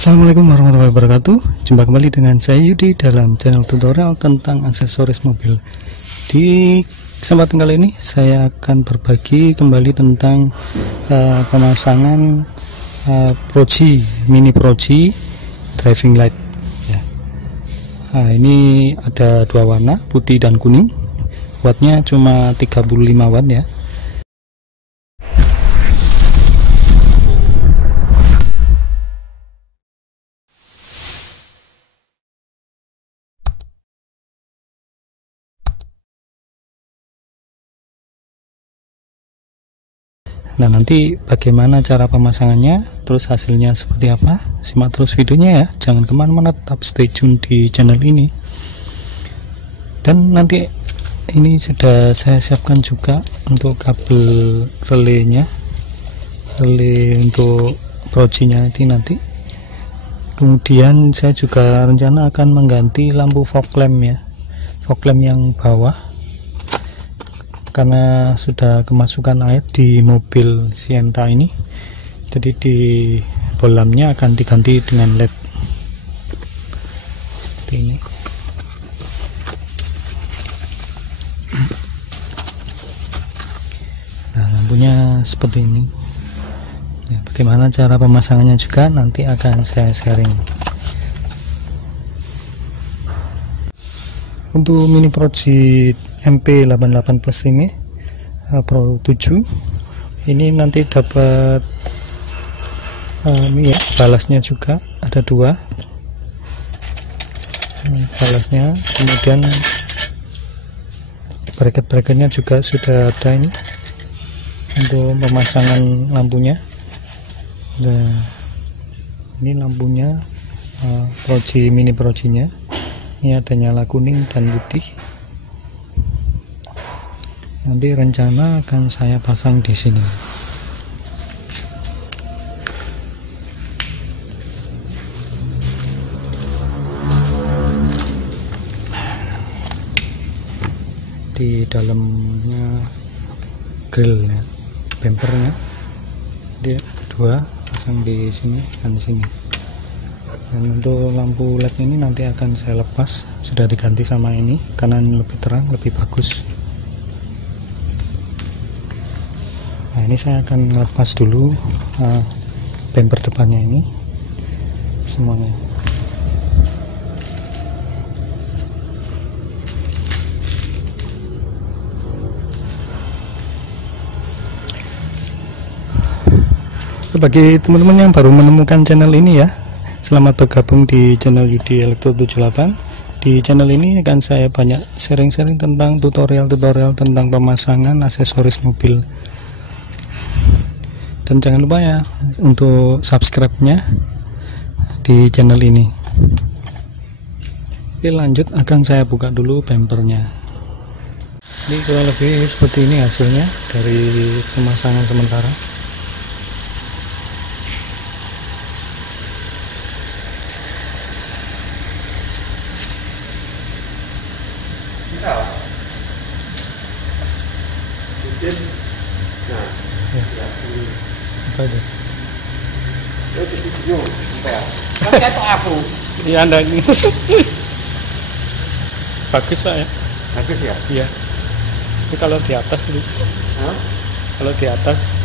Assalamualaikum warahmatullahi wabarakatuh. Jumpa kembali dengan saya Yudi dalam channel tutorial tentang aksesoris mobil. Di kesempatan kali ini saya akan berbagi kembali tentang pemasangan Proji Mini Proji driving light ya. Nah, ini ada dua warna, putih dan kuning. Wattnya cuma 35 watt ya. Nah, nanti bagaimana cara pemasangannya, terus hasilnya seperti apa, simak terus videonya ya, jangan kemana-mana, tetap stay tune di channel ini. Dan nanti ini sudah saya siapkan juga untuk kabel relaynya, relay untuk Projinya nanti. Kemudian saya juga rencana akan mengganti lampu fog lamp ya, fog lamp yang bawah, karena sudah kemasukan air di mobil Sienta ini, jadi di bolamnya akan diganti dengan LED seperti ini. Nah, lampunya seperti ini ya. Bagaimana cara pemasangannya juga nanti akan saya sharing. Untuk Mini Proji MP88 Plus ini Pro 7 ini nanti dapat ini ya, balasnya juga ada dua balasnya, kemudian bracket-bracketnya juga sudah ada ini untuk pemasangan lampunya. Nah, ini lampunya Proji Mini Projinya. Ini ada nyala kuning dan putih. Nanti rencana akan saya pasang di sini. Di dalamnya grill ya, bumpernya dia dua, pasang di sini dan di sini. Dan untuk lampu LED ini nanti akan saya lepas, sudah diganti sama ini karena lebih terang, lebih bagus. Nah, ini saya akan lepas dulu bumper depannya ini semuanya. Bagi teman-teman yang baru menemukan channel ini ya, selamat bergabung di channel Yudi Elektro 78. Di channel ini akan saya banyak sharing-sharing tentang tutorial-tutorial tentang pemasangan aksesoris mobil. Dan jangan lupa ya untuk subscribe-nya di channel ini. Oke, lanjut akan saya buka dulu bumpernya. Ini kurang lebih seperti ini hasilnya dari pemasangan sementara. Apa itu? Aku. Iya, Anda ini. Bagus Pak ya? Bagus ya? Iya. Ini kalau di atas itu. Kalau di atas